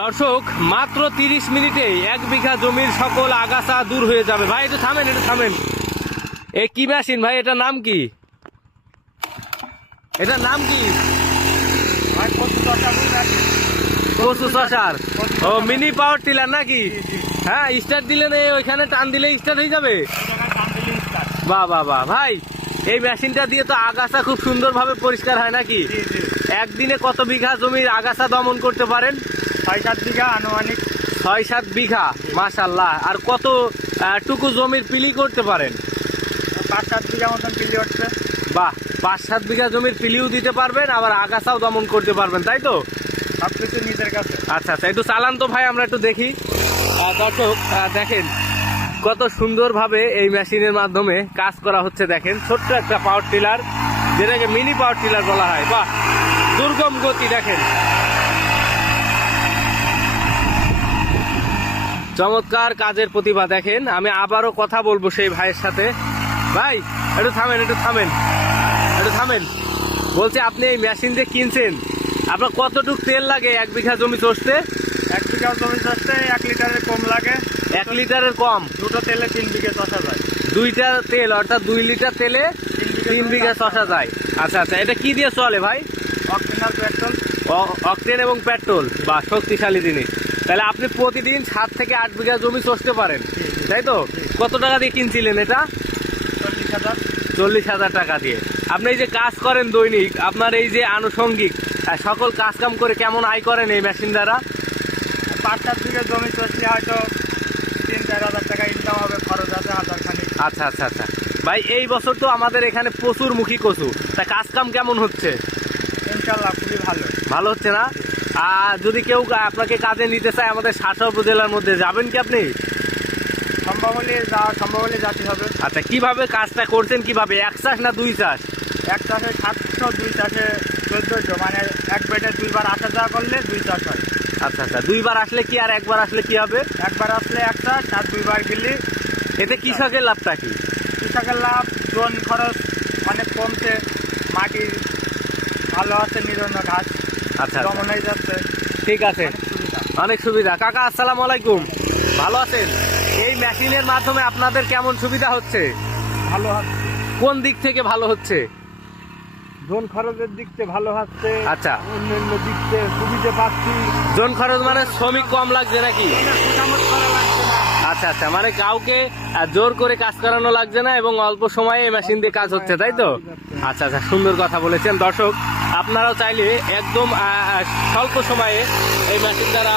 দর্শক, মাত্র 30 মিনিটে 1 বিঘা জমির সকল আগাছা দূর হয়ে যাবে। ভাই একটু থামেন, একটু থামেন। এ কি মেশিন ভাই? এটার নাম কি? এটার নাম কি? কচু চষার। ও, মিনি পাওয়ার টিলার নাকি? হ্যাঁ, স্টার্ট দিলে ওইখানে টান দিলে স্টার্ট হয়ে যাবে। বাহ বাহ বাহ ভাই, এই মেশিনটা দিয়ে তো আগাছা খুব সুন্দরভাবে পরিষ্কার হয় নাকি? একদিনে কত বিঘা জমির আগাছা দমন করতে পারেন? 6-7 বিঘা আনুমানিক। 6-7 বিঘা, মাশাআল্লাহ। আর কত টুকু জমির পিলি করতে পারেন? 5-7 বিঘা মতন পিলি হচ্ছে। বাহ, 5-7 বিঘা জমির পিলিও দিতে পারবেন, আবার আগাছাও দমন করতে পারবেন, তাই তো? সবকিছু নিজের কাছে। আচ্ছা আচ্ছা, একটু চালান তো ভাই, আমরা একটু দেখি। দর্শক দেখেন কত সুন্দরভাবে এই মেশিনের মাধ্যমে কাজ করা হচ্ছে। দেখেন, ছোট্ট একটা পাওয়ার টিলার, যেটাকে মিনি পাওয়ার টিলার বলা হয়। বাহ, দুর্গম গতি। দেখেন, চমৎকার কাজের প্রতিভা। দেখেন, আমি আবারও কথা বলবো সেই ভাইয়ের সাথে। ভাই একটু থামেন, একটু থামেন, একটু থামেন। বলছি, আপনি এই মেশিন যে কিনছেন, আপনার কতটুকু তেল লাগে 1 বিঘা জমি চষতে? 1 বিঘা জমি চষতে 1 লিটারের কম লাগে। 1 লিটারের কম? দুটো তেলে 3 বিঘা চষা যায়। 2টা তেল অর্থাৎ 2 লিটার তেলে 3 বিঘা চষা যায়। আচ্ছা আচ্ছা, এটা কি দিয়ে চলে ভাই? অকটেন আর পেট্রোল। অকটেন এবং পেট্রোল, বা শক্তিশালী জিনিস। তাহলে আপনি প্রতিদিন 7 থেকে 8 বিঘা জমি চষতে পারেন, তাই তো? কত টাকা দিয়ে কিনছিলেন এটা? 40,000। 40,000 টাকা দিয়ে। আপনি এই যে কাজ করেন দৈনিক, আপনার এই যে আনুষঙ্গিক সকল কাজ কাম করে কেমন আয় করেন এই মেশিন দ্বারা? 5-7 বিঘা জমি চষলে হয়তো 3-4 হাজার টাকা ইনকাম হবে, খরচ আছে 1000 খানিক। আচ্ছা আচ্ছা আচ্ছা ভাই, এই বছর তো আমাদের এখানে প্রচুর মুখী কচু, তা কাজ কাম কেমন হচ্ছে? ইনশাল্লাহ খুবই ভালো। ভালো হচ্ছে না? আর যদি কেউ আপনাকে কাজে নিতে চায় আমাদের শাসা উপজেলার মধ্যে, যাবেন কি আপনি? সম্ভব হলে যাতে হবে। আচ্ছা, কিভাবে কাজটা করছেন, কিভাবে? 1 চাষ না 2 চাষ? 1 চাষে 700, 2 চাষে 1400, মানে এক বেডে 2 বার আসা যাওয়া করলে 2 চাষ হয়। আচ্ছা আচ্ছা, 2 বার আসলে কি আর 1 বার আসলে কি হবে? একবার আসলে 1 চাষ, আর 2 বার গেলে। এতে কৃষকের লাভটা কি? কৃষকের লাভ, জন খরচ অনেক কমছে, মাটি ভালো আছে, নিরন্ন ঘাস আচ্ছা দমন হয়ে যাচ্ছে। ঠিক আছে, সুবিধা। অনেক সুবিধা। কাকা আসসালামু আলাইকুম, ভালো আছেন? এই মেশিনের মাধ্যমে আপনাদের কেমন সুবিধা হচ্ছে? ভালো হচ্ছে। কোন দিক থেকে ভালো হচ্ছে? জন খরচের দিক থেকে ভালো হচ্ছে। আচ্ছা, অন্যান্য দিক থেকে সুবিধা পাচ্ছি। জন খরচ মানে শ্রমিক কম লাগছে নাকি? মোটামুট করা লাগছে না। আচ্ছা আচ্ছা, মানে কাউকে জোর করে কাজ করানো লাগছে না এবং অল্প সময়ে এই মেশিন দিয়ে কাজ হচ্ছে, তাই তো? আচ্ছা আচ্ছা, সুন্দর কথা বলেছেন। দর্শক, আপনারাও চাইলে একদম স্বল্প সময়ে এই মেশিন দ্বারা